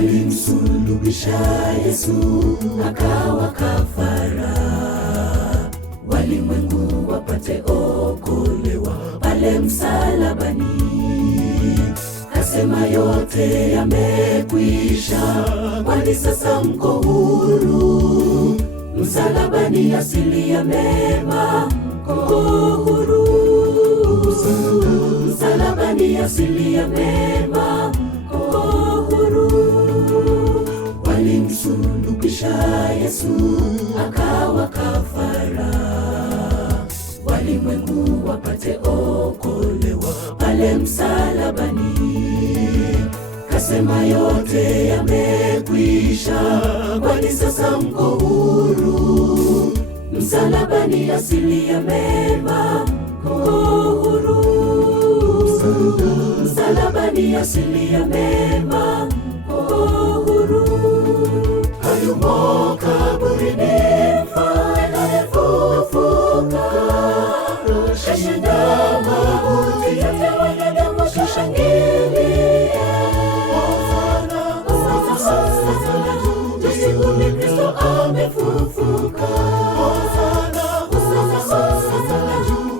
Walimsulubisha Yesu akawa kafara, walimwengu wapate okolewa pale msalabani. Kasema yote yamekwisha, kwani sasa mko huru. Msalabani asili ya mema, mko huru. Msalabani asili ya mema, mko huru. Walimsulubisha Yesu akawa kafara, walimwengu wapate okolewa pale msalabani. Kasema yote yamekwisha, kwani sasa mko huru. Msalabani asili ya mema, mko huru. Msalabani asili ya mema, mko huru. Hayumo kaburini mfalme aliyefufuka, kashinda mauti yote, wanadamu tushangilie. Tusikie Kristo amefufuka.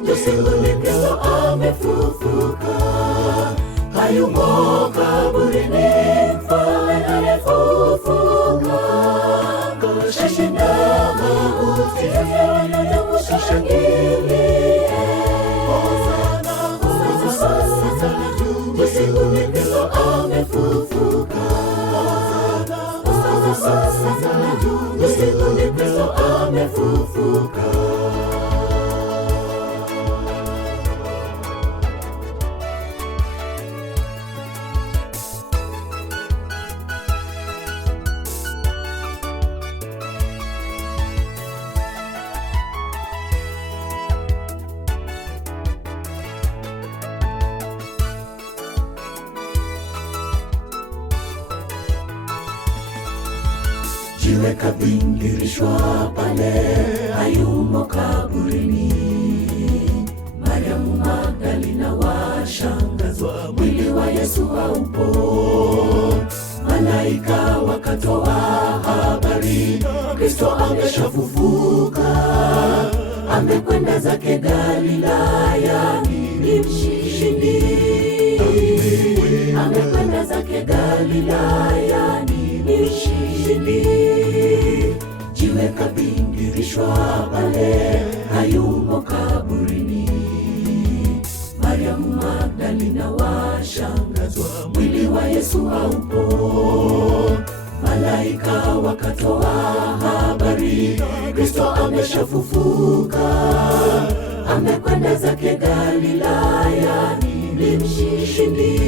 Tusikie Kristo amefufuka. Hayumo kaburini mfalme aliyefufuka, kashinda mauti yote, wanadamu tushangilie. Tusikie Kristo amefufuka. Tusikie Kristo amefufuka. Jiwe kabingirishwa pale, hayumo kaburini. Mariamu Magdalena washangazwa, mwili wa Yesu haupo. Malaika wakatoa habari, Kristo ameshafufuka. Amekwenda zake Galilaya, ni mshindi. Amekwenda zake Galilaya, ni mshindi. Jiwe kabingirishwa pale, hayumo kaburini. Mariamu Magdalena washangazwa, mwili wa Yesu haupo. Malaika wakatoa habari, Kristo ameshafufuka. Amekwenda zake Galilaya, ni mshindi.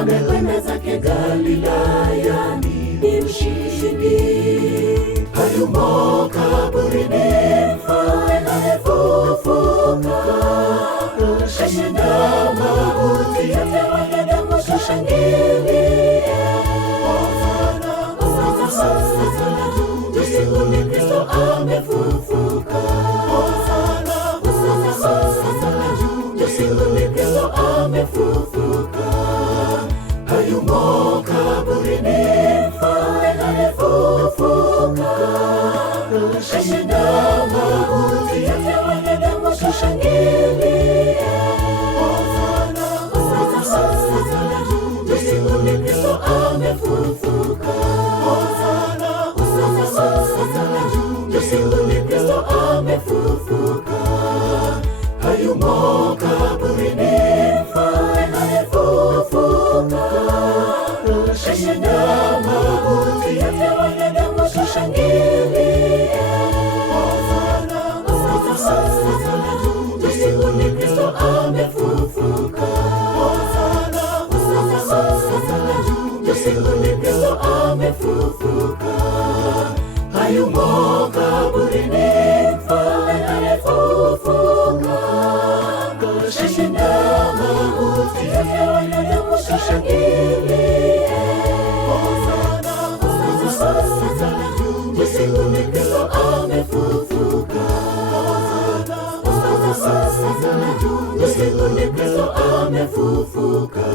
Amekwenda zake Galilaya, ni mshindi. Hayumo kaburini mfalme aliyefufuka, kashinda mauti yote, wanadamu tushangilie. Tusikie Kristo amefufuka. Tusikie Kristo amefufuka. Hayumo kaburini mfalme aliyefufuka, kashinda mauti yote, wanadamu tushangilie. Tusikie Kristo amefufuka. Tusikie Kristo amefufuka. Hayumo kaburini mfalme aliyefufuka, kashinda mauti yote, wanadamu tushangilie. Tusikie Kristo amefufuka. Tusikie Kristo amefufuka. Hayumo kaburini mfalme aliyefufuka, kashinda mauti yote, wanadamu tushangilie. Tusikie Kristo amefufuka. Tusikie Kristo amefufuka.